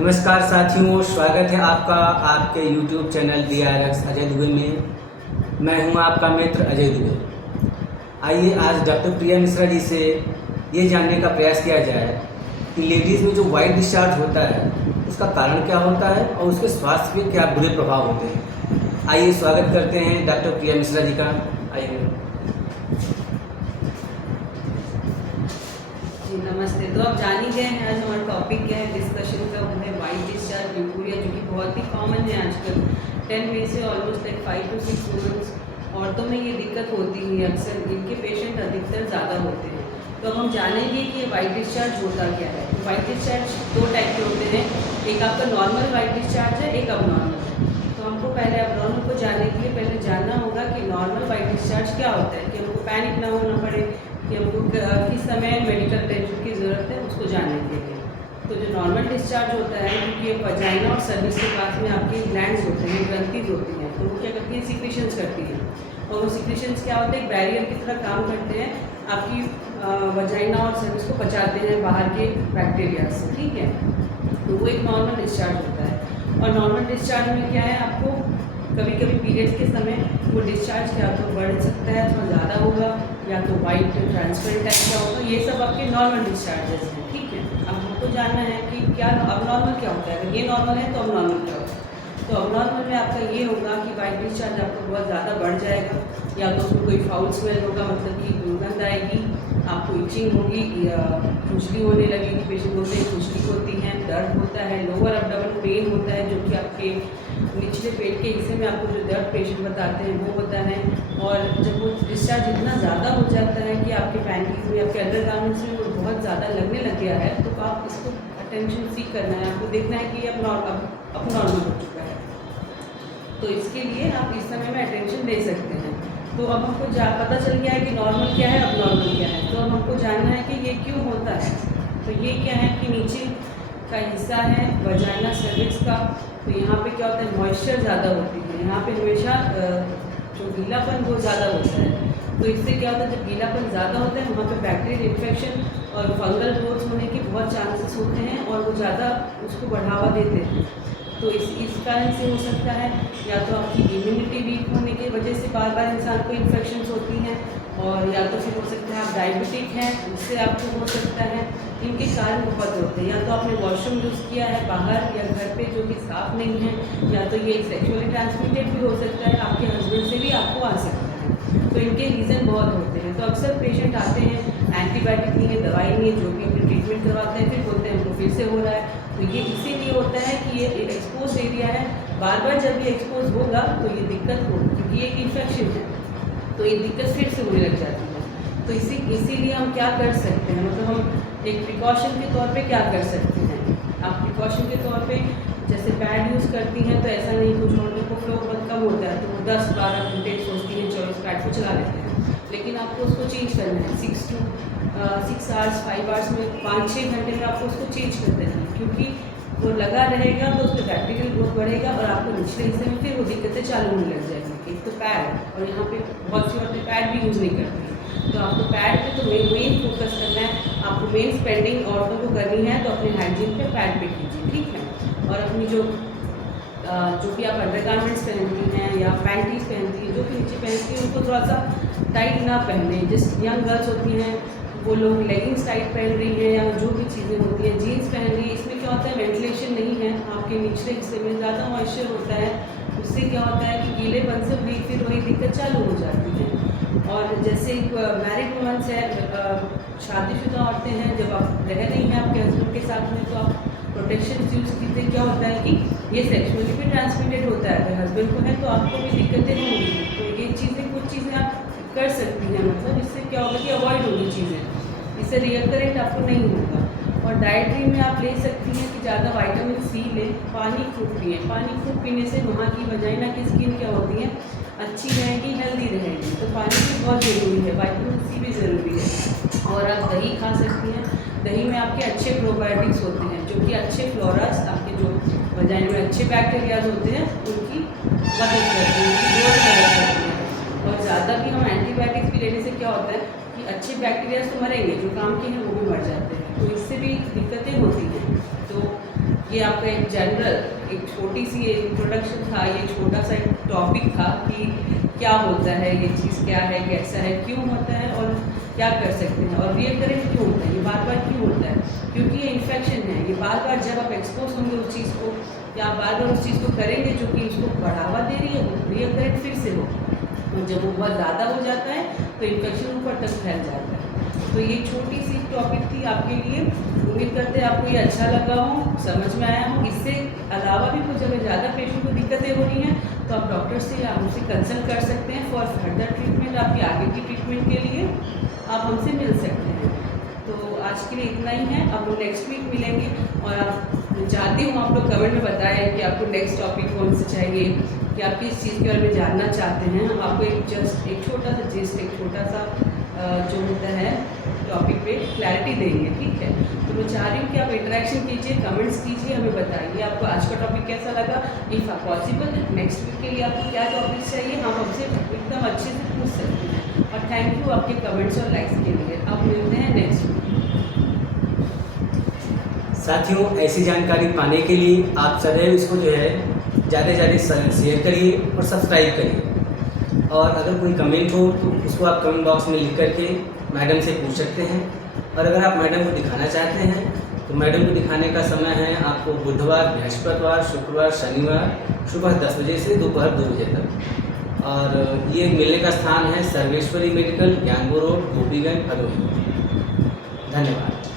नमस्कार साथियों, स्वागत है आपका आपके YouTube channel DRX Ajay Dubey में। मैं हूं आपका मित्र अजय दुबे। आइए आज डॉक्टर प्रिया मिश्रा जी से ये जानने का प्रयास किया जाए कि लेडीज़ में जो वाइट डिस्चार्ज होता है उसका कारण क्या होता है और उसके स्वास्थ्य पे क्या बुरे प्रभाव होते हैं। आइए स्वागत करते हैं डॉक्टर प्रिया मिश्रा जी का। आइए जी नमस्ते। तो आप जान ही गए हैं आज हमारा टॉपिक क्या है डिस्कशन का, वो है वाइट डिस्चार्ज ल्यूकोरिया, जो कि बहुत ही कॉमन है आजकल। 10 में से ऑलमोस्ट लाइक 5 to 6 वुमेन्स औरतों में ये दिक्कत होती है अक्सर। इनके पेशेंट अधिकतर ज़्यादा होते हैं। तो अब हम जानेंगे कि ये वाइट डिस्चार्ज होता क्या है। तो वाइट डिस्चार्ज 2 टाइप के होते हैं, एक आपका नॉर्मल वाइट डिस्चार्ज है, एक अबनॉर्मल है। तो हमको पहले अबनॉर्मल को जानने के लिए पहले जानना होगा कि नॉर्मल वाइट डिस्चार्ज क्या होता है, कि हमको पैनिक ना होना पड़े कि हमको किस समय मेडिकल अटेंशन की ज़रूरत है, उसको जानने के लिए। तो जो नॉर्मल डिस्चार्ज होता है, क्योंकि ये वजाइना और सर्विस के पास में आपके ग्लैंड्स होते हैं, ग्रंथिज होती हैं, तो वो क्या करती हैं, सिक्रीशंस करती हैं। और वो सिक्रीशंस क्या होते हैं, एक बैरियर की तरह काम करते हैं, आपकी वजाइना और सर्विस को बचाते हैं बाहर के बैक्टीरिया से। ठीक है, तो वो एक नॉर्मल डिस्चार्ज होता है। और नॉर्मल डिस्चार्ज में क्या है, आपको कभी कभी पीरियड्स के समय वो डिस्चार्ज क्या तो बढ़ सकता है, थोड़ा ज़्यादा होगा, या तो वाइट ट्रांसपेरेंट टाइप का होगा। ये सब आपके नॉर्मल डिस्चार्जेस हैं। ठीक है, अब हमको जानना है कि क्या अबनॉर्मल क्या होता है। अगर ये नॉर्मल है तो अबनॉर्मल क्या होता है। तो अबनॉर्मल में आपका ये होगा कि वाइट डिस्चार्ज आपका बहुत ज़्यादा बढ़ जाएगा, या तो उसमें कोई फाउल स्मेल होगा, मतलब कि दुर्गंध आएगी, आपको इचिंग होगी, या खुजली होने लगेगी। पेशेंट बोलते हैं खुजली होती है, दर्द होता है, लोअर एब्डोमेन पेन होता है, जो कि आपके निचले पेट के हिस्से में आपको जो दर्द पेशेंट बताते हैं वो होता है। और जब वो डिस्चार्ज इतना ज़्यादा हो जाता है कि आपके पैंटीज में, आपके अंडरगारमेंट्स में वो बहुत ज़्यादा लगने लग गया है, तो आप इसको अटेंशन सीख करना है, आपको देखना है कि अब नॉर्मल हो चुका है। तो इसके लिए आप इस समय में अटेंशन दे सकते हैं। तो अब हमको पता चल गया है कि नॉर्मल क्या है, अब नॉर्मल क्या है। तो अब हमको जानना है कि ये क्यों होता है। तो ये क्या है कि नीचे का हिस्सा है वजाइना सर्विक्स का, तो यहाँ पे क्या होता है, मॉइस्चर ज़्यादा होती है, यहाँ पे हमेशा जो गीलापन वो ज़्यादा होता है। तो इससे क्या होता है, जब गीलापन ज़्यादा होता है वहाँ पे बैक्टीरियल इन्फेक्शन और फंगल ग्रोथ होने के बहुत चांसेस होते हैं, और वो ज़्यादा उसको बढ़ावा देते हैं। तो इस कारण से हो सकता है, या तो आपकी इम्यूनिटी वीक होने की वजह से बार बार इंसान को इन्फेक्शंस होती हैं, और या तो फिर हो सकता है आप डायबिटिक हैं, उससे आपको हो सकता है। इनके कारण बहुत होते हैं, या तो आपने वॉशरूम यूज़ किया है बाहर या घर पे जो कि साफ़ नहीं है, या तो ये सेक्सुअली ट्रांसमिटेड भी हो सकता है, आपके हस्बैंड से भी आपको आ सकता है। तो इनके रीज़न बहुत होते हैं। तो अक्सर पेशेंट आते हैं, एंटीबायोटिक नहीं है, दवाई नहीं है, जो भी अपनी ट्रीटमेंट करवाते हैं, फिर बोलते हैं हमको फिर से हो रहा है। तो ये इसीलिए होता है कि ये एक एक्सपोज एरिया है, बार बार जब ये एक्सपोज होगा तो ये दिक्कत होगी, क्योंकि ये एक इन्फेक्शन है, तो ये दिक्कत फिर से होने लग जाती है। तो इसीलिए हम क्या कर सकते हैं, मतलब हम एक प्रिकॉशन के तौर पे क्या कर सकते हैं। आप प्रिकॉशन के तौर पे जैसे पैड यूज़ करती हैं, तो ऐसा नहीं, कुछ औरतों को फ्लो बहुत कम होता है तो वो 10-12 घंटे सोचती हैं 24 पैड को चला लेते हैं, लेकिन आपको उसको चेंज करना है 6 आवर्स 5 आवर्स में, 5-6 घंटे में आपको उसको चेंज कर देना है, क्योंकि वो लगा रहेगा तो उस पर बैक्टीरियल ग्रोथ बढ़ेगा और आपको निचले हिस्से में फिर वो दिक्कतें चालू होने लग जाएंगी। एक तो पैड, और यहाँ पे बहुत सी औरतें पैड भी यूज़ नहीं करती हैं, तो आपको पैड पे तो मेन फोकस करना है। आपको मेन स्पेंडिंग औरतों को करनी है तो अपने हाइजीन पे पैड पे कीजिए। ठीक है, और अपनी जो भी आप अंडरगारमेंट्स पहनती हैं या पैंटीज पहनती हैं, जो भी नीचे पहनती हैं, उनको थोड़ा सा टाइट ना पहने। जिस यंग गर्ल्स होती हैं वो लोग लेगिंग्स टाइट पहन रही हैं, या जो भी चीज़ें होती हैं, जीन्स पहन रही है, इसमें क्या होता है, वेंटिलेशन नहीं है, आपके निचले हिस्से में ज़्यादा मॉइस्चर होता है, उससे क्या होता है कि गीलेपन से फिर वही दिक्कत चालू हो जाती है। और जैसे मैरिड वुमेंस है, शादीशुदा औरतें हैं, जब आप रह रही हैं आपके हस्बैंड के साथ में, तो आप प्रोटेक्शन यूज़ कीजिए। क्या होता है कि ये सेक्सुअली भी ट्रांसमिटेड होता है, अगर हस्बैंड को है तो आपको भी दिक्कतें होंगी। तो ये चीज़ें, कुछ चीज़ें आप कर सकती हैं, मतलब इससे क्या होगा कि अवॉइड होगी चीज़ें, इससे रिकरेंट आपको नहीं होगा। और डाइटरी में आप ले सकती हैं कि ज़्यादा विटामिन सी लें, पानी खूब पिएँ। पानी खूब पीने से वहाँ की वजाइना की स्किन क्या होती है, अच्छी रहेगी, हेल्दी रहेगी। तो पानी भी बहुत ज़रूरी है, विटामिन सी भी ज़रूरी है। और आप दही खा सकती हैं, दही में आपके अच्छे प्रोबायोटिक्स होते हैं, जो कि अच्छे फ्लोरास, आपके जो वजाइना में अच्छे बैक्टीरियाज होते हैं उनकी मदद करते हैं, उनकी ग्रोथ मदद करती है। और ज़्यादा भी हम एंटीबायोटिक्स भी लेने से क्या होता है कि अच्छे बैक्टीरिया तो मरेंगे, जो काम के हैं वो भी मर जाते हैं, तो इससे भी दिक्कतें होती हैं। तो ये आपका एक जनरल, एक छोटी सी इंट्रोडक्शन था, ये छोटा सा एक टॉपिक था कि क्या होता है ये चीज़, क्या है, कैसा है, क्यों होता है और क्या कर सकते हैं, और रिकरेंट क्यों होता है, ये बार बार क्यों होता है, क्योंकि ये इन्फेक्शन है। ये बार बार जब आप एक्सपोज होंगे उस चीज़ को, या आप बार बार उस चीज़ को करेंगे जो कि इसको बढ़ावा दे रही है, वो रिकरेंट फिर से हो, और जब वो बहुत ज़्यादा हो जाता है तो इन्फेक्शन ऊपर तक फैल जाता है। तो ये छोटी सी टॉपिक थी आपके लिए। उम्मीद करते हैं आपको ये अच्छा लगा हो, समझ में आया हो। इससे अलावा भी कुछ अगर ज़्यादा पेशेंट को दिक्कतें हो रही हैं तो आप डॉक्टर से या हमसे कंसल्ट कर सकते हैं फॉर फर्दर ट्रीटमेंट। आपकी आगे की ट्रीटमेंट के लिए आप हमसे मिल सकते हैं। तो आज के लिए इतना ही है, अब हम नेक्स्ट वीक मिलेंगे। और आप चाहती हूँ आप लोग कमेंट में बताएं कि आपको नेक्स्ट टॉपिक कौन सा चाहिए, कि आप किस चीज़ के बारे में जानना चाहते हैं। हम आपको एक छोटा सा जिस्ट, एक छोटा सा जो होता है टॉपिक पे क्लैरिटी देंगे, ठीक है। तो मैं चाह रही हूँ कि आप इंटरेक्शन कीजिए, कमेंट्स कीजिए, हमें बताइए आपको आज का टॉपिक कैसा लगा। इफ़ पॉसिबल नेक्स्ट वीक के लिए आपको क्या टॉपिक चाहिए, हम हमसे एकदम अच्छे से पूछ सकते हैं। और थैंक यू आपके कमेंट्स और लाइक्स के लिए। अब मिलते हैं नेक्स्ट वीक। साथियों, ऐसी जानकारी पाने के लिए आप सदैव इसको जो है ज़्यादा से ज़्यादा शेयर करिए और सब्सक्राइब करिए। और अगर कोई कमेंट हो तो उसको आप कमेंट बॉक्स में लिख करके मैडम से पूछ सकते हैं। और अगर आप मैडम को दिखाना चाहते हैं तो मैडम को दिखाने का समय है आपको बुधवार, बृहस्पतिवार, शुक्रवार, शनिवार सुबह 10 बजे से दोपहर 2 बजे तक। और ये मिलने का स्थान है सर्वेश्वरी मेडिकल, ज्ञानगो रोड, गोपीगंज, भदोही। धन्यवाद।